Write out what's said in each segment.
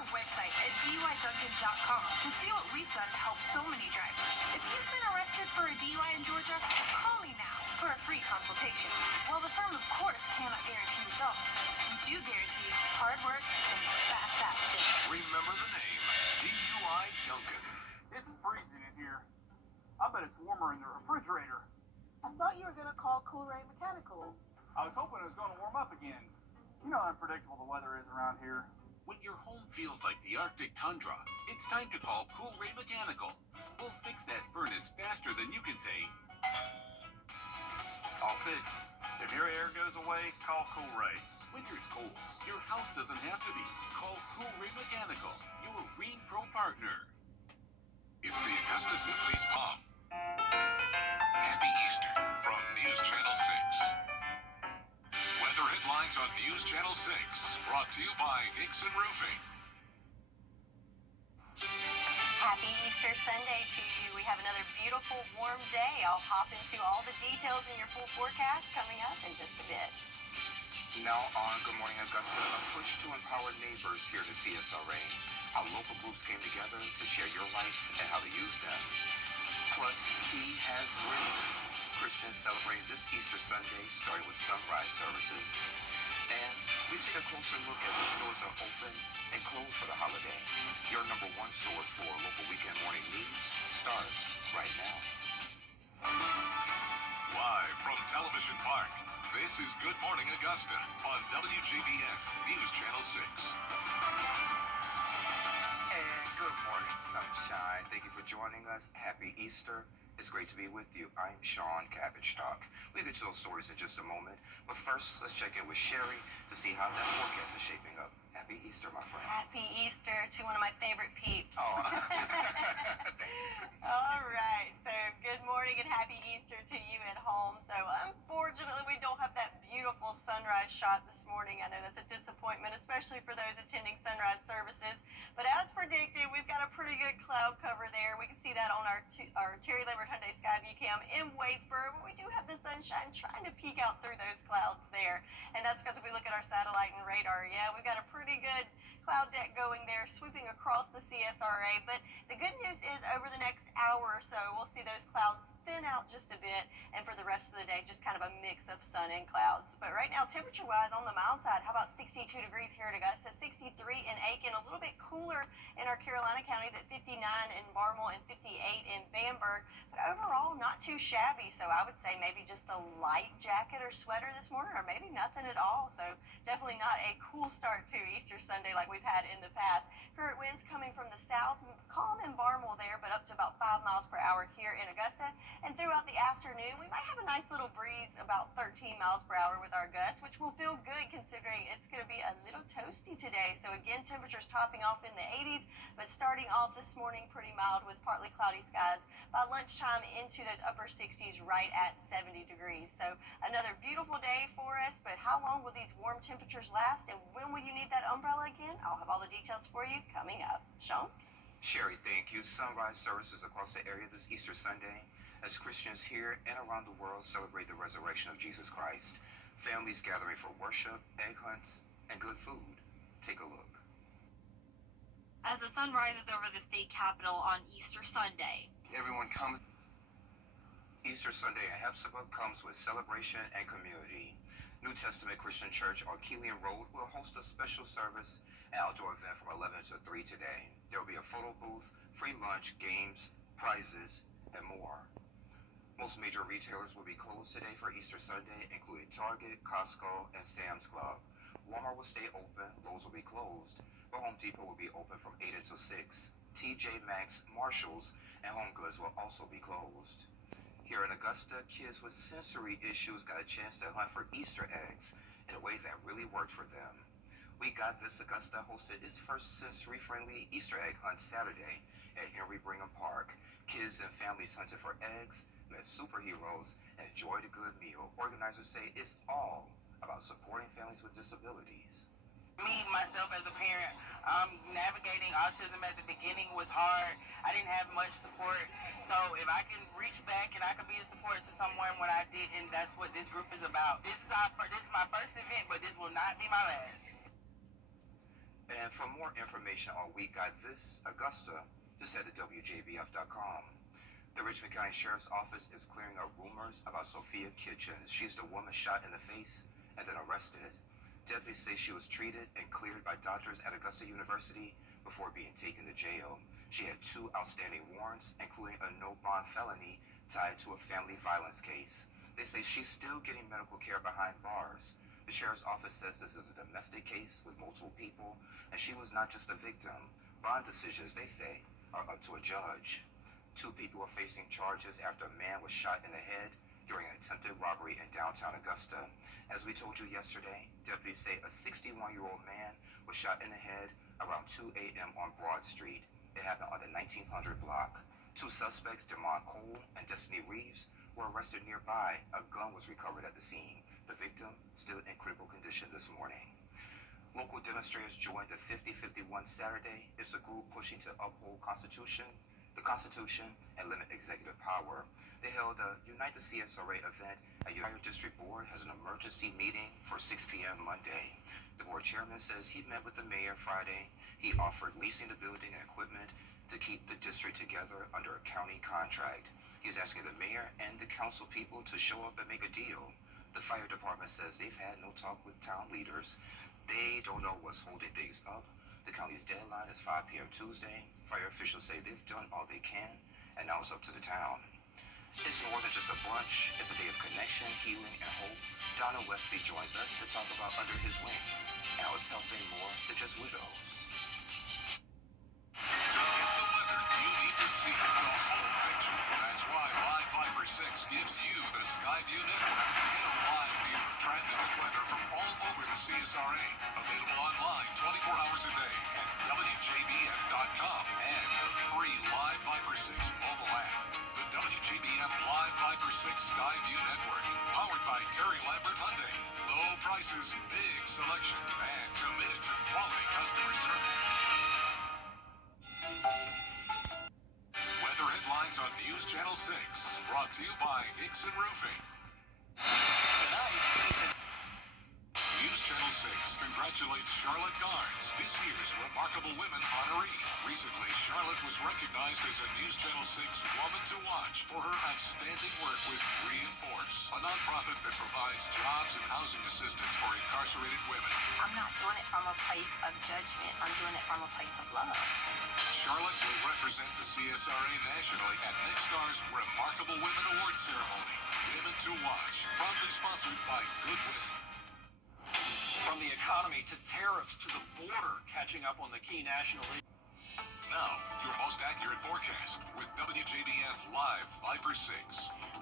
our website at DUIDuncan.com to see what we've done to help so many drivers. If you've been arrested for a DUI in Georgia, call me now for a free consultation. While the firm, of course, cannot guarantee results, we do guarantee hard work and fast action. Remember the name, DUI Duncan. It's freezing in here. I bet it's warmer in the refrigerator. I thought you were going to call Cool Ray Mechanical. I was hoping it was going to warm up again. You know how unpredictable the weather is around here. When your home feels like the Arctic tundra, it's time to call Cool Ray Mechanical. We'll fix that furnace faster than you can say, All fixed. If your air goes away, call Cool Ray. winter's cold. Your house doesn't have to be. Call Cool Ray Mechanical, your Green Pro partner. It's the Augusta Symphony's Palm. Happy Easter from News Channel 6. Weather headlines on News Channel 6, brought to you by Nixon Roofing. Happy Easter Sunday to you. We have another beautiful, warm day. I'll hop into all the details in your full forecast coming up in just a bit. Now on Good Morning Augusta, a push to empower neighbors here at CSRA. How local groups came together to share your life and how to use them. Plus, He Has Risen. Christians celebrating this Easter Sunday, starting with sunrise services. And we take a closer look at which stores are open and closed for the holiday. Your number one source for local weekend morning news starts right now. Live from Television Park, this is Good Morning Augusta on WJBF News Channel 6. And good morning, sunshine. Thank you for joining us. Happy Easter. It's great to be with you. I'm Sean Cabbage Talk. We'll get to those stories in just a moment. But first, let's check in with Sherry to see how that forecast is shaping up. Happy Easter, my friend. Happy Easter to one of my favorite peeps. Oh, thanks. All right. So good morning and happy Easter to you at home. So unfortunately, we don't have that beautiful sunrise shot this morning. I know that's a disappointment, especially for those attending sunrise services. But as predicted, we've got a pretty good cloud cover there. We can see that on our Terry Labor Hyundai Skyview Cam in Waitsboro. But we do have the sunshine trying to peek out through those clouds there. And that's because if we look at our satellite and radar, yeah, we've got a pretty good cloud deck going there, sweeping across the CSRA. But the good news is over the next hour or so, we'll see those clouds thin out just a bit, and for the rest of the day, just kind of a mix of sun and clouds. But right now, temperature-wise, on the mild side, how about 62 degrees here at Augusta, 63 in Aiken, a little bit cooler in our Carolina counties at 59 in Barmel and 58 in Bamberg. But overall, not too shabby. So I would say maybe just a light jacket or sweater this morning, or maybe nothing at all. So definitely not a cool start to Easter Sunday like we've had in the past. Current winds coming from the south, calm in Barmel there, but up to about 5 miles per hour here in Augusta. And throughout the afternoon, we might have a nice little breeze about 13 miles per hour with our gusts, which will feel good considering it's going to be a little toasty today. So again, temperatures topping off in the 80s, but starting off this morning pretty mild with partly cloudy skies. By lunchtime into those upper 60s right at 70 degrees. So another beautiful day for us, but how long will these warm temperatures last, and when will you need that umbrella again? I'll have all the details for you coming up. Sean? Sherry, thank you. Sunrise services across the area this Easter Sunday as Christians here and around the world celebrate the resurrection of Jesus Christ. Families gathering for worship, egg hunts, and good food. Take a look. As the sun rises over the state capitol on Easter Sunday, Everyone comes. Easter Sunday in Hepzibah comes with celebration and community. New Testament Christian Church on Keelan Road will host a special service and outdoor event from 11 to 3 today. There will be a photo booth, free lunch, games, prizes, and more. Most major retailers will be closed today for Easter Sunday, including Target, Costco, and Sam's Club. Walmart will stay open, Lowe's will be closed, but Home Depot will be open from 8 until 6. TJ Maxx, Marshalls, and Home Goods will also be closed. Here in Augusta, kids with sensory issues got a chance to hunt for Easter eggs in a way that really worked for them. We Got This Augusta hosted its first sensory-friendly Easter egg hunt Saturday at Henry Brigham Park. Kids and families hunted for eggs, met superheroes, and enjoyed a good meal. Organizers say it's all about supporting families with disabilities. Me, myself as a parent, navigating autism at the beginning was hard. I didn't have much support. So if I can reach back and I can be a support to someone when I didn't, that's what this group is about. This is my first event, but this will not be my last. And for more information on We Got This, Augusta, just head to WJBF.com. The Richmond County Sheriff's Office is clearing up rumors about Sophia Kitchens. She's the woman shot in the face and then arrested. Deputies say she was treated and cleared by doctors at Augusta University before being taken to jail. She had 2 outstanding warrants, including a no-bond felony tied to a family violence case. They say she's still getting medical care behind bars. The Sheriff's Office says this is a domestic case with multiple people, and she was not just a victim. Bond decisions, they say, are up to a judge. 2 people are facing charges after a man was shot in the head during an attempted robbery in downtown Augusta. As we told you yesterday, deputies say a 61-year-old man was shot in the head around 2 a.m. on Broad Street. It happened on the 1900 block. 2 suspects, Demond Cole and Destiny Reeves, were arrested nearby. A gun was recovered at the scene. The victim still in critical condition this morning. Local demonstrators joined the 50-51 Saturday. It's a group pushing to uphold the Constitution, and limit executive power. They held a Unite the CSRA event at your district board has an emergency meeting for 6 p.m. Monday. The board chairman says he met with the mayor Friday. He offered leasing the building and equipment to keep the district together under a county contract. He's asking the mayor and the council people to show up and make a deal. The fire department says they've had no talk with town leaders. They don't know what's holding things up. The county's deadline is 5 p.m. Tuesday. Fire officials say they've done all they can, and now it's up to the town. It's more than just a brunch. It's a day of connection, healing, and hope. Donna Westby joins us to talk about Under His Wings and how it's helping more than just widows. To get the weather, you need to see the whole picture. That's why Live Fiber 6 gives you the Skyview network. Get a live view of traffic and weather from all over the CSRA. Available online 24 hours a day at WJBF.com and the free Live Fiber 6 mobile app. The WJBF Live Fiber 6 Skyview network, powered by Terry Lambert Hyundai. Low prices, big selection, and committed to quality customer service. Weather headlines on News Channel 6, brought to you by Hickson Roofing. Tonight, News Channel 6 congratulates Charlotte Garnes, this year's Remarkable Women honoree. Recently, Charlotte was recognized as a News Channel 6 Woman to Watch for her outstanding work with Reinforce, a nonprofit that provides jobs and housing assistance for incarcerated women. I'm not doing it from a place of judgment. I'm doing it from a place of love. Charlotte will represent the CSRA nationally at next star's Remarkable Women Awards ceremony. Women to Watch, proudly sponsored by Goodwill. From the economy to tariffs to the border, catching up on the key national issues. Now, your most accurate forecast with WJBF Live Fiber 6.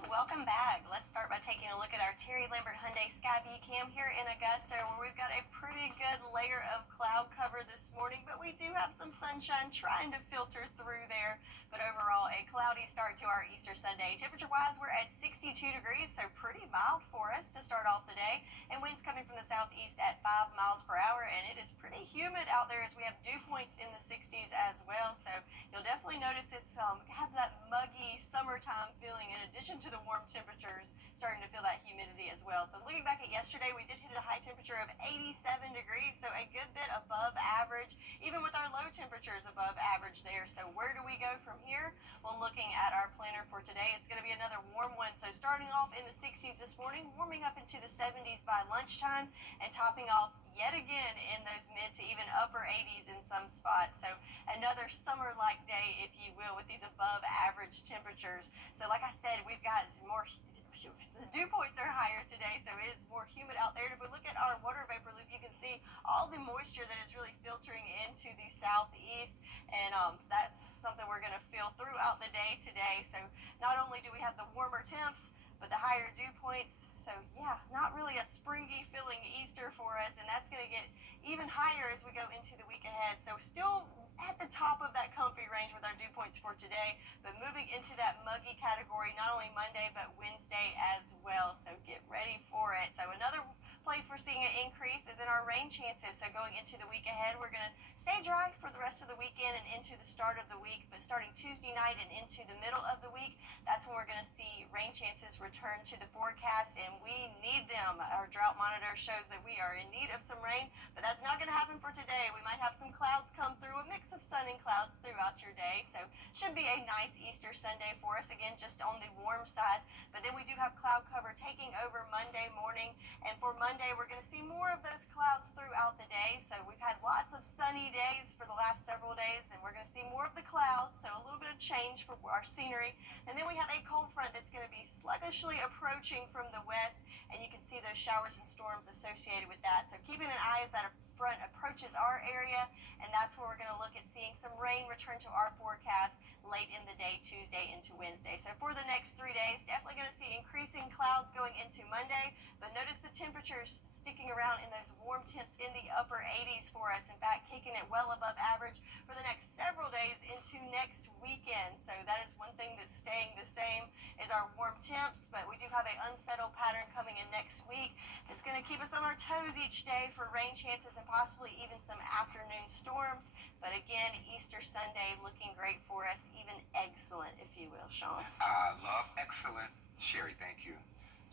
Welcome back. Let's start by taking a look at our Terry Lambert Hyundai Skyview Cam here in Augusta, where we've got a pretty good layer of cloud cover this morning, but we do have some sunshine trying to filter through there. But overall, a cloudy start to our Easter Sunday. Temperature-wise, we're at 62 degrees, so pretty mild for us to start off the day. And winds coming from the southeast at 5 miles per hour, and it is pretty humid out there as we have dew points in the 60s as well. So you'll definitely notice it's have that muggy summertime feeling in addition to the warm temperatures, starting to feel that humidity as well. So looking back at yesterday, we did hit a high temperature of 87 degrees, so a good bit above average, even with our low temperatures above average there. So where do we go from here? Well, looking at our planner for today, it's going to be another warm one. So starting off in the 60s this morning, warming up into the 70s by lunchtime, and topping off yet again in those mid to even upper 80s in some spots. So another summer-like day, if you will, with these above average temperatures. So like I said, we've got more, the dew points are higher today, so it is more humid out there. And if we look at our water vapor loop, you can see all the moisture that is really filtering into the southeast, and that's something we're going to feel throughout the day today. So not only do we have the warmer temps, but the higher dew points. So yeah, not really a springy feeling Easter for us, and that's going to get even higher as we go into the week ahead. So still at the top of that comfy range with our dew points for today, but moving into that muggy category not only Monday but Wednesday as well. So get ready for it. So another place we're seeing an increase is in our rain chances. So going into the week ahead, we're going to stay dry for the rest of the weekend and into the start of the week. But starting Tuesday night and into the middle of the week, that's when we're going to see rain chances return to the forecast, and we need them. Our drought monitor shows that we are in need of some rain, but that's not going to happen for today. We might have some clouds come through, a mix of sun and clouds throughout your day. So should be a nice Easter Sunday for us. Again, just on the warm side. But then we do have cloud cover taking over Monday morning. And for Monday, we're going to see more of those clouds throughout the day. So we've had lots of sunny days for the last several days, and we're going to see more of the clouds. So a little bit of change for our scenery. And then we have a cold front that's going to be sluggishly approaching from the west, and you can see those showers and storms associated with that. So keeping an eye as that front approaches our area, and that's where we're going to look at seeing some rain return to our forecast late in the day, Tuesday into Wednesday. So for the next 3 days, definitely going to see increasing clouds going into Monday, but notice the temperatures sticking around in those warm temps in the upper 80s for us. In fact, kicking it well above average for the next several days into next weekend. So that is one thing that's staying the same is our warm temps, but we do have an unsettled pattern coming in next week that's going to keep us on our toes each day for rain chances and possibly even some afternoon storms. But again, Easter Sunday looking great for us, even excellent, if you will, Sean. I love excellent. Sherry, thank you.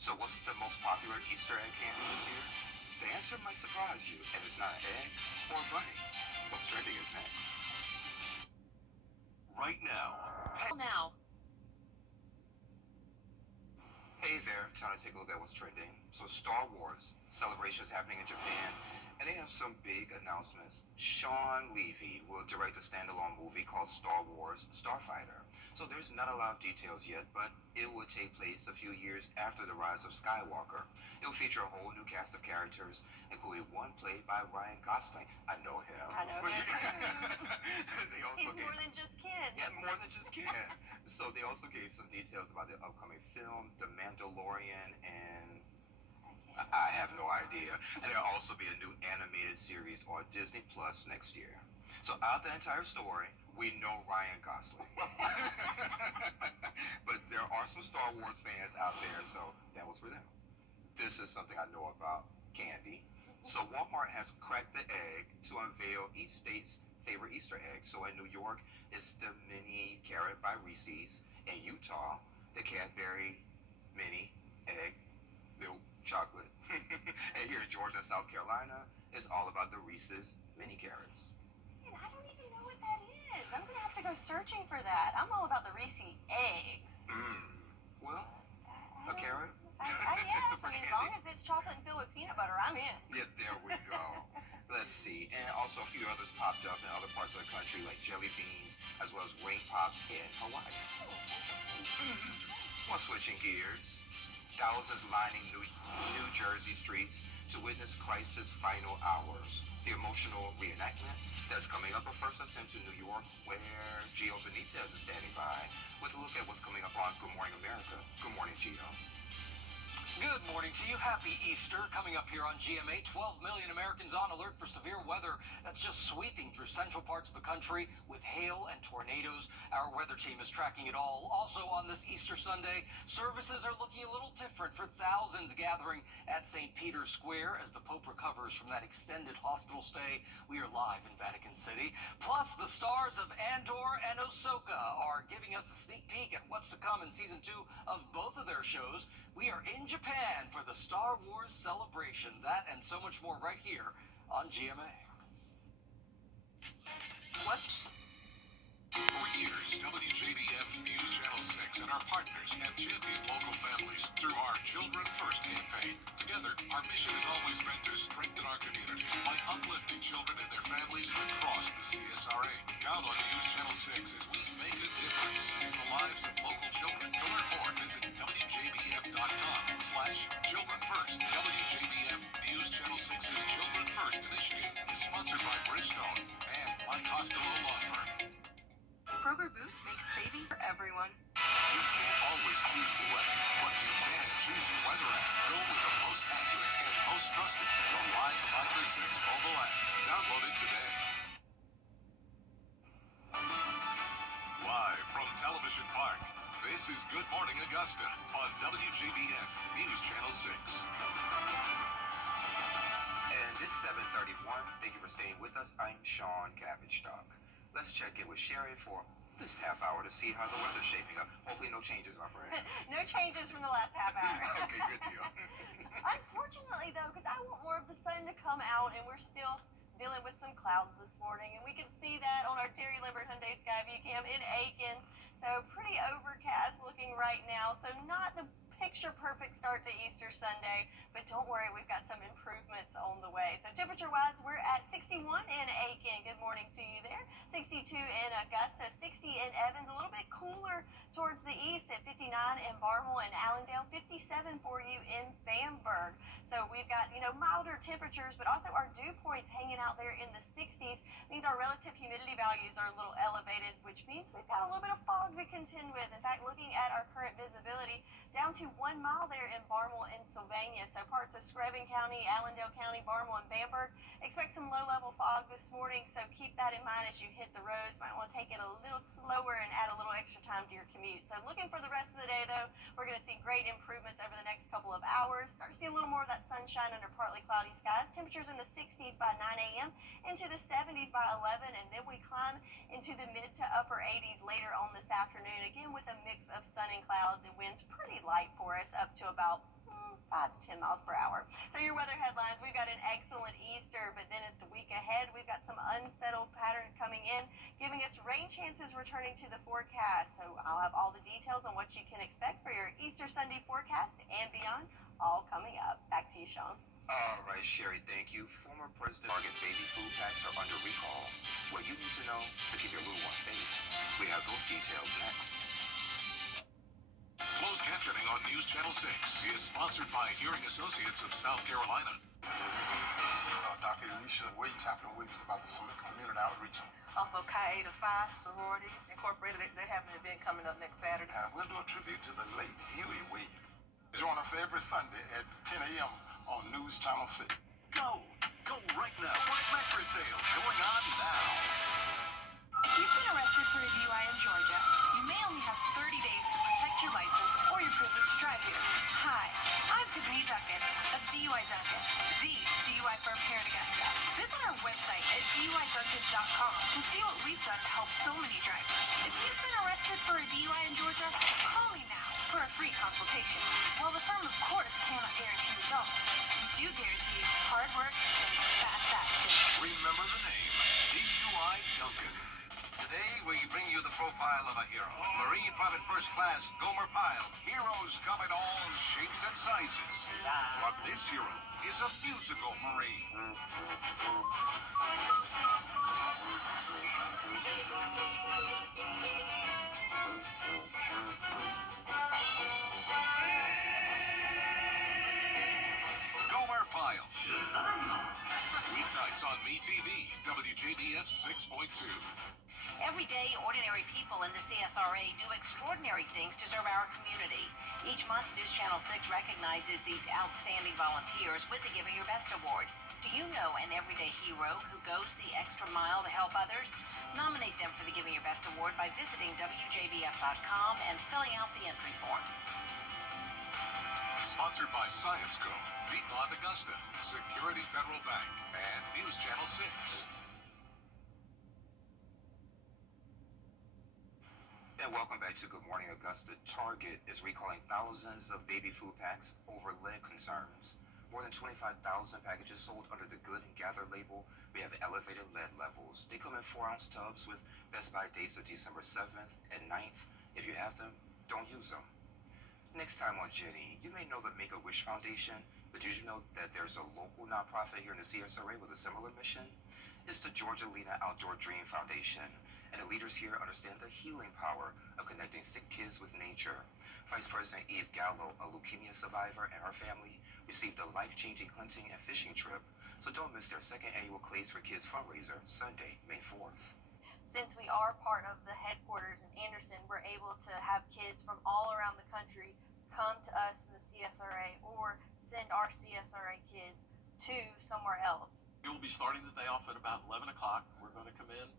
So what's the most popular Easter egg candy this year? The answer might surprise you, and it's not an egg or a bunny. What's trending is next. Right now. Now. Hey there, time to take a look at what's trending. So Star Wars celebration is happening in Japan, and they have some big announcements. Sean Levy will direct a standalone movie called Star Wars Starfighter. So there's not a lot of details yet, but it will take place a few years after the rise of Skywalker. It will feature a whole new cast of characters, including one played by Ryan Gosling. I know him. I know him. They also He's more than just Ken. Yeah, more than just Ken. So they also gave some details about the upcoming film, The Mandalorian, and I have no idea. And there'll also be a new animated series on Disney Plus next year. So out of the entire story, we know Ryan Gosling. But there are some Star Wars fans out there, so that was for them. This is something I know about candy. So Walmart has cracked the egg to unveil each state's favorite Easter egg. So in New York, it's the mini carrot by Reese's. In Utah, the Cadbury mini egg milk chocolate. And here in Georgia and South Carolina, it's all about the Reese's mini carrots. Man, I don't even know what that is. I'm going to have to go searching for that. I'm all about the Reese eggs. Well, a carrot? Yes, For I mean, as candy. long as it's chocolate and filled with peanut butter, I'm in. Yeah, there we go. Let's see. And also a few others popped up in other parts of the country, like jelly beans, as well as rain pops in Hawaii. Well, switching gears, thousands lining New Jersey streets to witness Christ's final hours. The emotional reenactment that's coming up. But first, let's send to New York, where Gio Benitez is standing by with a look at what's coming up on Good Morning America. Good morning, Gio. Good morning to you. Happy Easter. Coming up here on GMA, 12 million Americans on alert for severe weather that's just sweeping through central parts of the country with hail and tornadoes. Our weather team is tracking it all. Also on this Easter Sunday, services are looking a little different for thousands gathering at St. Peter's Square as the Pope recovers from that extended hospital stay. We are live in Vatican City. Plus, the stars of Andor and Ahsoka are giving us a sneak peek at what's to come in season 2 of both of their shows. We are in Japan for the Star Wars celebration. That and so much more right here on GMA. For years, WJBF News Channel 6 and our partners have championed local families through our Children First campaign. Together, our mission has always been to strengthen our community by uplifting children and their families across the CSRA. Count on News Channel 6 as we make a difference in the lives of local children. To learn more, visit WJBF.com/Children First. WJBF News Channel 6's Children First initiative is sponsored by Bridgestone and Mike Costello Law Firm. Kroger Boost makes saving for everyone. You can't always choose the weather, but you can choose your weather app. Go with the most accurate and most trusted, the Live 536 mobile app. Download it today. Live from Television Park, this is Good Morning Augusta on WJBF News Channel 6. It's 7:31. Thank you for staying with us. I'm Sean Cabbage Stock. Let's check in with Sherry for this half hour to see how the weather's shaping up. Hopefully no changes, my friend. No changes from the last half hour. Okay, good deal. Unfortunately, though, because I want more of the sun to come out, and we're still dealing with some clouds this morning, and we can see that on our Terry Lambert Hyundai Skyview Cam in Aiken. So pretty overcast looking right now. So not the picture-perfect start to Easter Sunday, but don't worry, we've got some improvements on the way. So temperature-wise, we're at 61 in Aiken. Good morning to you there. 62 in Augusta, 60 in Evans, a little bit cooler towards the east at 59 in Barmel and Allendale, 57 for you in Bamberg. So we've got, milder temperatures, but also our dew points hanging out there in the 60s. Means our relative humidity values are a little elevated, which means we've got a little bit of fog to contend with. In fact, looking at our current visibility, down to 1 mile there in Barmel and Sylvania. So parts of Screven County, Allendale County, Barmel, and Bamberg expect some low-level fog this morning. So keep that in mind as you hit the roads. Might want to take it a little slower and add a little extra time to your commute. So looking for the rest of the day, though, we're going to see great improvements over the next couple of hours. Start to see a little more of that sunshine under partly cloudy skies. Temperatures in the 60s by 9 a.m., into the 70s by 11, and then we climb into the mid to upper 80s later on this afternoon, again with a mix of sun and clouds, and winds pretty light for us, up to about 5 to 10 miles per hour. So your weather headlines, we've got an excellent Easter, but then at the week ahead, we've got some unsettled pattern coming in, giving us rain chances returning to the forecast. So I'll have all the details on what you can expect for your Easter Sunday forecast and beyond, all coming up. Back to you, Sean. All right, Sherry, thank you. Former President Target baby food packs are under recall. What you need to know to keep your little one safe. We have those details next. Closed captioning on News Channel 6 is sponsored by Hearing Associates of South Carolina. Dr. Alicia Wade-Tappan Williams about the community outreach. Also, Chi Eta Phi sorority incorporated. They have an event coming up next Saturday. We'll do a tribute to the late Huey Williams. Join us every Sunday at 10 a.m. on News Channel 6. Go right now. White mattress sale going on now. If you've been arrested for a DUI in Georgia, you may only have 30 days to protect your license or your privilege to drive here. Hi, I'm Tiffany Duncan of DUI Duncan, the DUI firm here in Augusta. Visit our website at DUIDuncan.com to see what we've done to help so many drivers. If you've been arrested for a DUI in Georgia, call me now for a free consultation. While the firm, of course, cannot guarantee results, we do guarantee you hard work and fast action. Remember the name, DUI Duncan. Today, we bring you the profile of a hero. Marine Private First Class Gomer Pyle. Heroes come in all shapes and sizes. But this hero is a musical Marine. Gomer Pyle. Weeknights on MeTV, WJBF 6.2. Every day, ordinary people in the CSRA do extraordinary things to serve our community. Each month, News Channel 6 recognizes these outstanding volunteers with the Giving Your Best Award. Do you know an everyday hero who goes the extra mile to help others? Nominate them for the Giving Your Best Award by visiting WJBF.com and filling out the entry form. Sponsored by Science Co, Piedmont Augusta, Security Federal Bank, and News Channel 6. And welcome back to Good Morning Augusta. Target is recalling thousands of baby food packs over lead concerns. More than 25,000 packages sold under the Good and Gather label. We have elevated lead levels. They come in 4-ounce tubs with Best Buy dates of December 7th and 9th. If you have them, don't use them. Next time on Jenny, you may know the Make-A-Wish Foundation, but did you know that there's a local nonprofit here in the CSRA with a similar mission? It's the Georgia Lena Outdoor Dream Foundation, and the leaders here understand the healing power of connecting sick kids with nature. Vice President Eve Gallo, a leukemia survivor, and her family received a life-changing hunting and fishing trip, so don't miss their second annual Clays for Kids fundraiser, Sunday, May 4th. Since we are part of the headquarters in Anderson, we're able to have kids from all around the country come to us in the CSRA or send our CSRA kids to somewhere else. We will be starting the day off at about 11 o'clock. We're going to come in.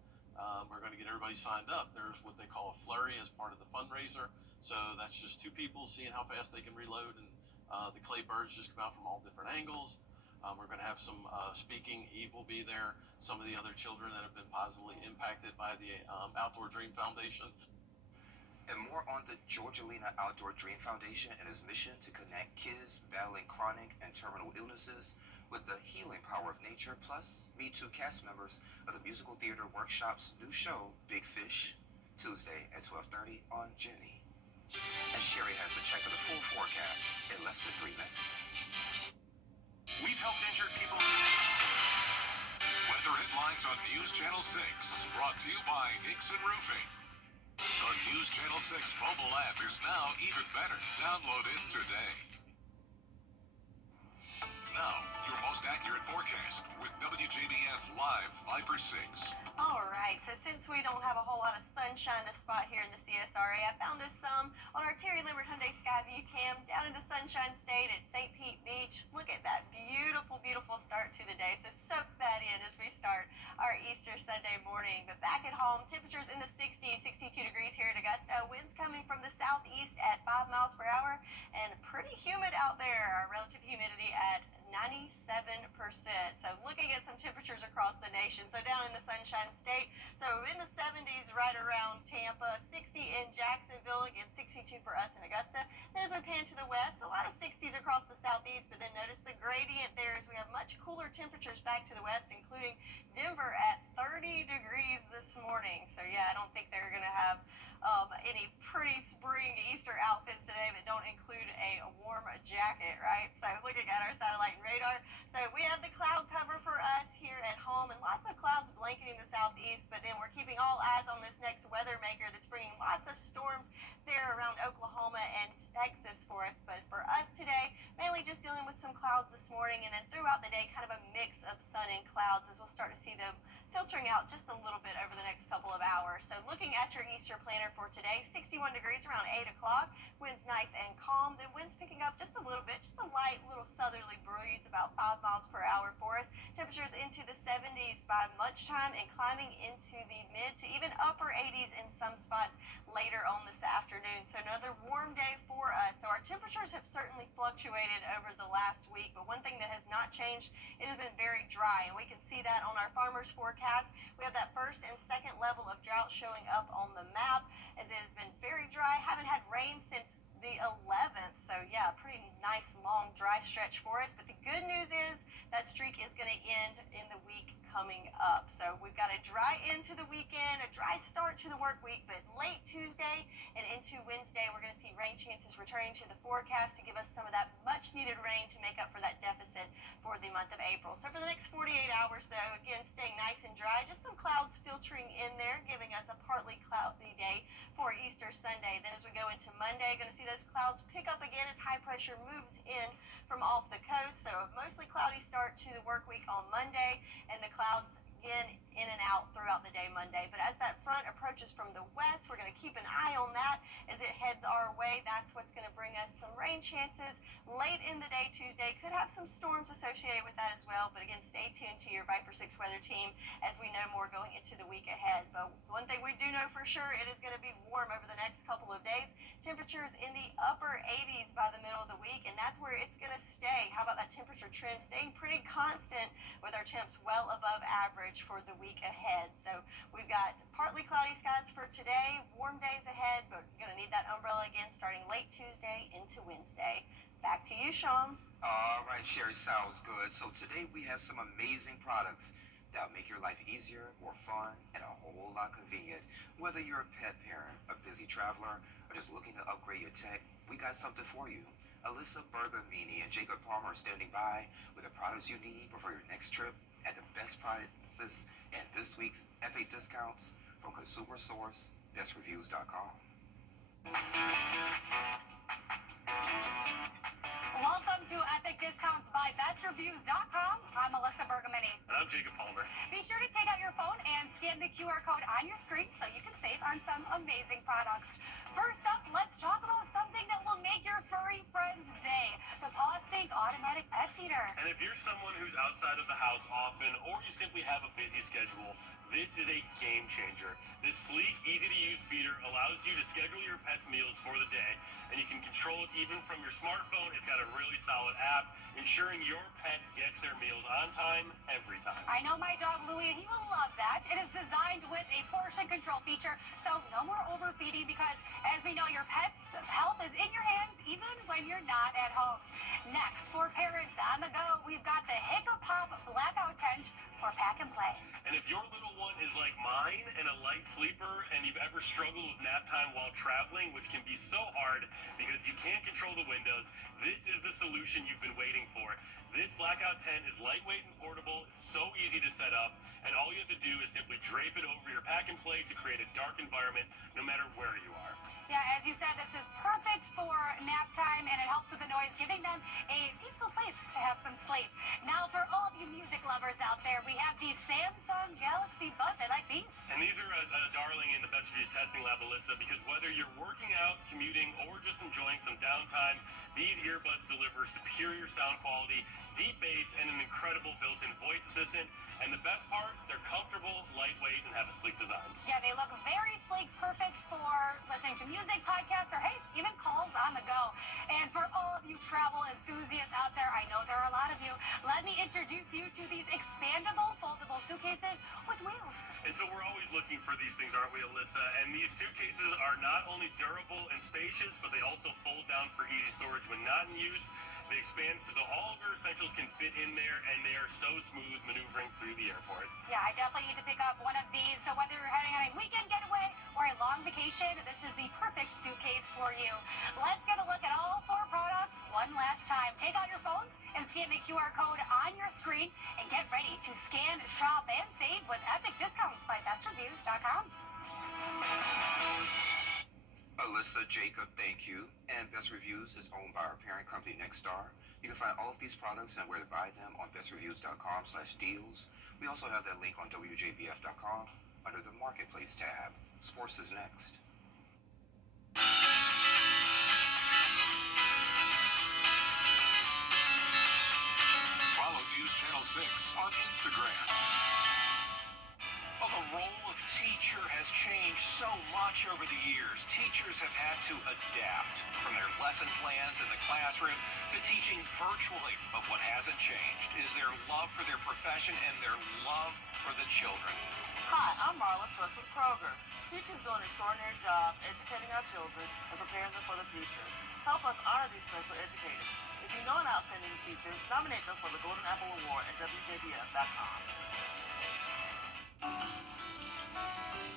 We're going to get everybody signed up. There's what they call a flurry as part of the fundraiser. So that's just two people seeing how fast they can reload, and the clay birds just come out from all different angles. We're going to have some speaking. Eve will be there. Some of the other children that have been positively impacted by the Outdoor Dream Foundation. And more on the Georgialina Outdoor Dream Foundation and its mission to connect kids battling chronic and terminal illnesses with the healing power of nature, plus meet 2 cast members of the musical theater workshop's new show, Big Fish, Tuesday at 12:30 on Jenny. And Sherry has a check of the full forecast in less than 3 minutes. We've helped injured people. Weather headlines on News Channel 6, brought to you by Nixon Roofing. The News Channel 6 mobile app is now even better. Download it today. Now, your most accurate forecast with WJBF Live Viper 6. All right, so since we don't have a whole lot of sunshine to spot here in the CSRA, I found us some on our Terry Limbert Hyundai Skyview cam down in the Sunshine State at St. Pete Beach. Look at that beautiful, beautiful start to the day. So soak that in as we start our Easter Sunday morning. But back at home, temperatures in the 60s, 62 degrees here at Augusta. Winds coming from the southeast at 5 miles per hour and pretty humid out there. Our relative humidity at 97%. So looking at some temperatures across the nation. So down in the Sunshine State, so in the 70s right around Tampa, 60 in Jacksonville, again 62 for us in Augusta. Then as we pan to the west, a lot of 60s across the southeast, but then notice the gradient there as we have much cooler temperatures back to the west, including Denver at 30 degrees this morning. So yeah, I don't think they're going to have any pretty spring Easter outfits today that don't include a warm jacket, right? So looking at our satellite and radar, so we have the cloud cover for us here at home and lots of clouds blanketing the southeast, but then we're keeping all eyes on this next weather maker that's bringing lots of storms there around Oklahoma and Texas for us. But for us today, mainly just dealing with some clouds this morning, and then throughout the day, kind of a mix of sun and clouds as we'll start to see them filtering out just a little bit over the next couple of hours. So looking at your Easter planner for today, 61 degrees around 8 o'clock, winds nice and calm, then winds picking up just a little bit, just a light little southerly breeze, about 5 miles per hour for us. Temperatures into the 70s by lunchtime and climbing into the mid to even upper 80s in some spots later on this afternoon. So another warm day for us. So our temperatures have certainly fluctuated over the last week, but one thing that has not changed, it has been very dry, and we can see that on our farmers forecast. We have that first and second level of drought showing up on the map as it has been very dry. Haven't had rain since the 11th, so yeah, pretty nice long dry stretch for us. But the good news is that streak is going to end in the week coming up. So we've got a dry end to the weekend, a dry start to the work week, but late Tuesday and into Wednesday, we're going to see rain chances returning to the forecast to give us some of that much needed rain to make up for that deficit for the month of April. So for the next 48 hours, though, again, staying nice and dry, just some clouds filtering in there, giving us a partly cloudy day for Easter Sunday. Then as we go into Monday, going to see those clouds pick up again as high pressure moves in from off the coast. So a mostly cloudy start to the work week on Monday, and the clouds again in and out throughout the day Monday. But as that front approaches from the west, we're going to keep an eye on that as it heads our way. That's what's going to bring us some rain chances late in the day Tuesday. Could have some storms associated with that as well. But again, stay tuned to your Viper 6 weather team as we know more going into the week ahead. But one thing we do know for sure, it is going to be warm over the next couple of days. Temperatures in the upper 80s by the middle of the week, and that's where it's going to stay. How about that temperature trend staying pretty constant with our temps well above average for the week ahead. So we've got partly cloudy skies for today, warm days ahead, but we're going to need that umbrella again starting late Tuesday into Wednesday. Back to you, Sean. All right, Sherry, sounds good. So today we have some amazing products that'll make your life easier, more fun, and a whole lot convenient. Whether you're a pet parent, a busy traveler, or just looking to upgrade your tech, we got something for you. Alyssa Bergamini and Jacob Palmer are standing by with the products you need for your next trip at the best prices and this week's epic discounts from Consumer Source, bestreviews.com. Welcome to Epic Discounts by bestreviews.com. I'm Alyssa Bergamini. And I'm Jacob Palmer. Be sure to take out your phone and scan the QR code on your screen so you can save on some amazing products. First up, let's talk about something that will make your furry friend's day. The Paw Sync Automatic Pet Feeder. And if you're someone who's outside of the house often, or you simply have a busy schedule, This is a game changer. This sleek, easy-to-use feeder allows you to schedule your pet's meals for the day, and you can control it even from your smartphone. It's got a really solid app, ensuring your pet gets their meals on time, every time. I know my dog Louie, and he will love that. It is designed with a portion control feature, so no more overfeeding because, as we know, your pet's health is in your hands even when you're not at home. Next, for parents on the go, we've got the Hiccup Hop Blackout Tent for pack and play. And if your little one is like mine and a light sleeper and you've ever struggled with nap time while traveling, which can be so hard because you can't control the windows, this is the solution you've been waiting for. This blackout tent is lightweight and portable, it's so easy to set up, and all you have to do is simply drape it over your pack and play to create a dark environment no matter where you are. Yeah, as you said, this is perfect for nap time, and it helps with the noise, giving them a peaceful place to have some sleep. Now, for all of you music lovers out there, we have the Samsung Galaxy Buds. I like these. And these are a darling in the Best Reviews testing lab, Alyssa, because whether you're working out, commuting, or just enjoying some downtime, these earbuds deliver superior sound quality, deep bass, and an incredible built-in voice assistant. And the best part, they're comfortable, lightweight, and have a sleek design. Yeah, they look very sleek, perfect for listening to music, podcasts, or hey, even calls on the go. And for all of you travel enthusiasts out there, I know there are a lot of you, let me introduce you to these expandable, foldable suitcases with wheels. And so we're always looking for these things, aren't we, Alyssa? And these suitcases are not only durable and spacious, but they also fold down for easy storage when not in use. They expand so all of your essentials can fit in there, and they are so smooth maneuvering through the airport. Yeah, I definitely need to pick up one of these. So whether you're heading on a weekend getaway or a long vacation, this is the perfect suitcase for you. Let's get a look at all 4 products one last time. Take out your phone and scan the QR code on your screen and get ready to scan, shop, and save with epic discounts by bestreviews.com. Alyssa, Jacob, thank you. And Best Reviews is owned by our parent company, Nexstar. You can find all of these products and where to buy them on bestreviews.com/deals. We also have that link on WJBF.com under the Marketplace tab. Sports is next. Follow News Channel 6 on Instagram. Well, the role of teacher has changed so much over the years. Teachers have had to adapt from their lesson plans in the classroom to teaching virtually. But what hasn't changed is their love for their profession and their love for the children. Hi, I'm Marla Schwartz with Kroger. Teachers do an extraordinary job educating our children and preparing them for the future. Help us honor these special educators. If you know an outstanding teacher, nominate them for the Golden Apple Award at WJBF.com.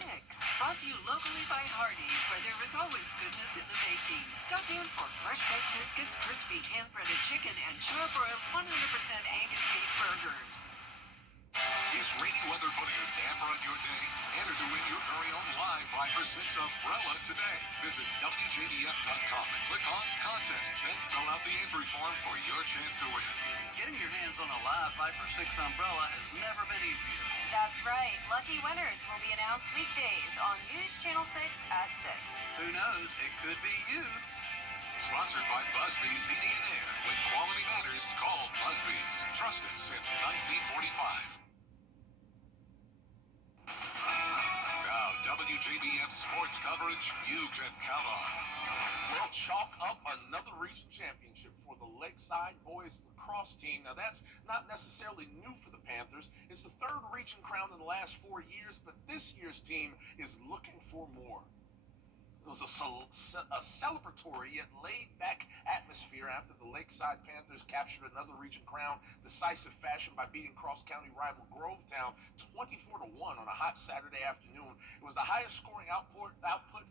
Mix, brought to you locally by Hardee's, where there is always goodness in the making. Stop in for fresh baked biscuits, crispy hand-breaded chicken, and char-broiled 100% Angus beef burgers. Is rainy weather putting a damper on your day? Enter to win your very own live 5-for-6 umbrella today. Visit WJBF.com and click on Contest. Then fill out the entry form for your chance to win. Getting your hands on a live 5-for-6 umbrella has never been easier. That's right. Lucky winners will be announced weekdays on News Channel 6 at 6. Who knows? It could be you. Sponsored by Busby's Heating and Air. When quality matters, call Busby's. Trusted since 1945. Now, WJBF sports coverage you can count on. Well, chalk up another region championship for the Lakeside boys lacrosse team. Now, that's not necessarily new for the Panthers. It's the 3rd region crown in the last 4 years, but this year's team is looking for more. It was a celebratory yet laid-back atmosphere after the Lakeside Panthers captured another region crown decisive fashion by beating cross-county rival Grovetown 24-1 on a hot Saturday afternoon. It was the highest scoring output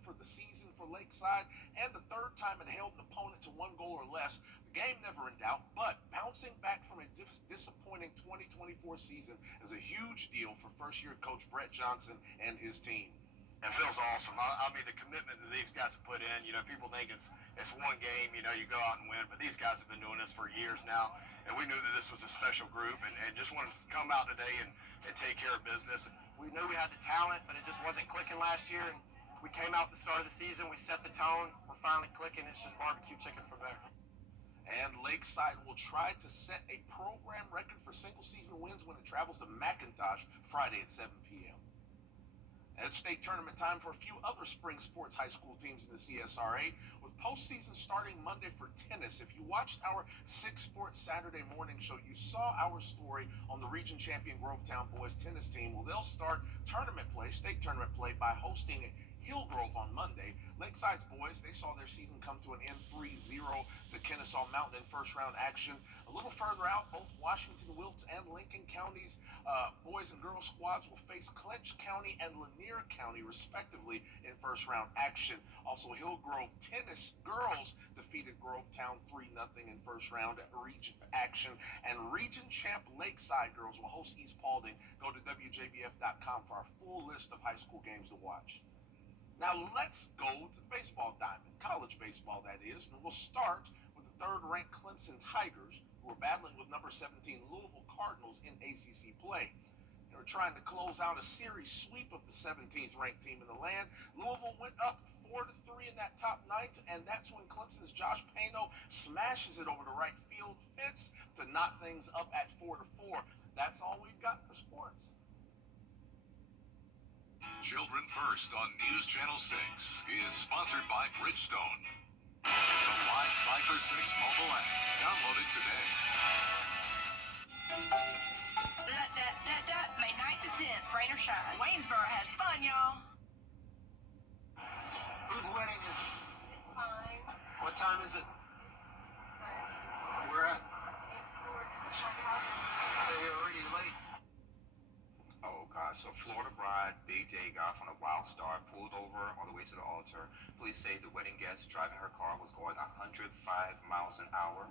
for the season for Lakeside and the 3rd time it held an opponent to 1 goal or less. The game never in doubt, but bouncing back from a disappointing 2024 season is a huge deal for first-year coach Brett Johnson and his team. It feels awesome. I mean, the commitment that these guys have put in, people think it's one game, you go out and win, but these guys have been doing this for years now, and we knew that this was a special group, and just wanted to come out today and take care of business. We knew we had the talent, but it just wasn't clicking last year, and we came out at the start of the season, we set the tone, we're finally clicking, it's just barbecue chicken from there. And Lakeside will try to set a program record for single-season wins when it travels to McIntosh Friday at 7 p.m. And it's state tournament time for a few other spring sports high school teams in the CSRA, with postseason starting Monday for tennis. If you watched our 6 Sports Saturday morning show, you saw our story on the region champion Grovetown boys tennis team. Well, they'll start tournament play, state tournament play, by hosting Hillgrove on Monday. Lakeside's boys, they saw their season come to an end 3-0 to Kennesaw Mountain in first-round action. A little further out, both Washington Wilkes and Lincoln Counties boys and girls squads will face Clinch County and Lanier County, respectively, in first-round action. Also, Hillgrove tennis girls defeated Grovetown 3-0 in first-round region action. And region champ Lakeside girls will host East Paulding. Go to WJBF.com for our full list of high school games to watch. Now let's go to the baseball diamond, college baseball that is, and we'll start with the third-ranked Clemson Tigers, who are battling with number 17 Louisville Cardinals in ACC play. They were trying to close out a series sweep of the 17th-ranked team in the land. Louisville went up 4-3 in that top ninth, and that's when Clemson's Josh Pano smashes it over to right field fence to knot things up at 4-4. That's all we've got for sports. Children First on News Channel 6 is sponsored by Bridgestone. The Live 5 for 6 mobile app. Download it today. May 9th to 10th, rain or shine. Waynesboro has fun, y'all. Whose wedding is it? Fine. What time is it? Where at? It's stored in the front house. You're already late. Oh gosh, so Florida bride, big day, got off on a wild start, pulled over on the way to the altar. Police say the wedding guest driving her car was going 105 miles an hour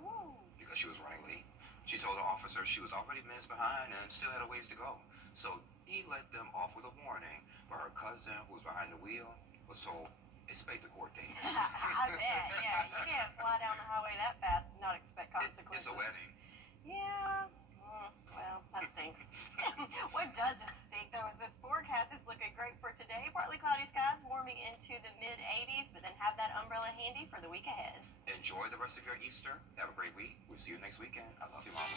because she was running late. She told the officer she was already minutes behind and still had a ways to go. So he let them off with a warning, but her cousin, who was behind the wheel, was told, expect the court date. I bet, yeah. You can't fly down the highway that fast and not expect consequences. It's a wedding. Yeah. Well, that stinks. What doesn't stink, though, is this forecast is looking great for today. Partly cloudy skies warming into the mid-80s, but then have that umbrella handy for the week ahead. Enjoy the rest of your Easter. Have a great week. We'll see you next weekend. I love you, Mama.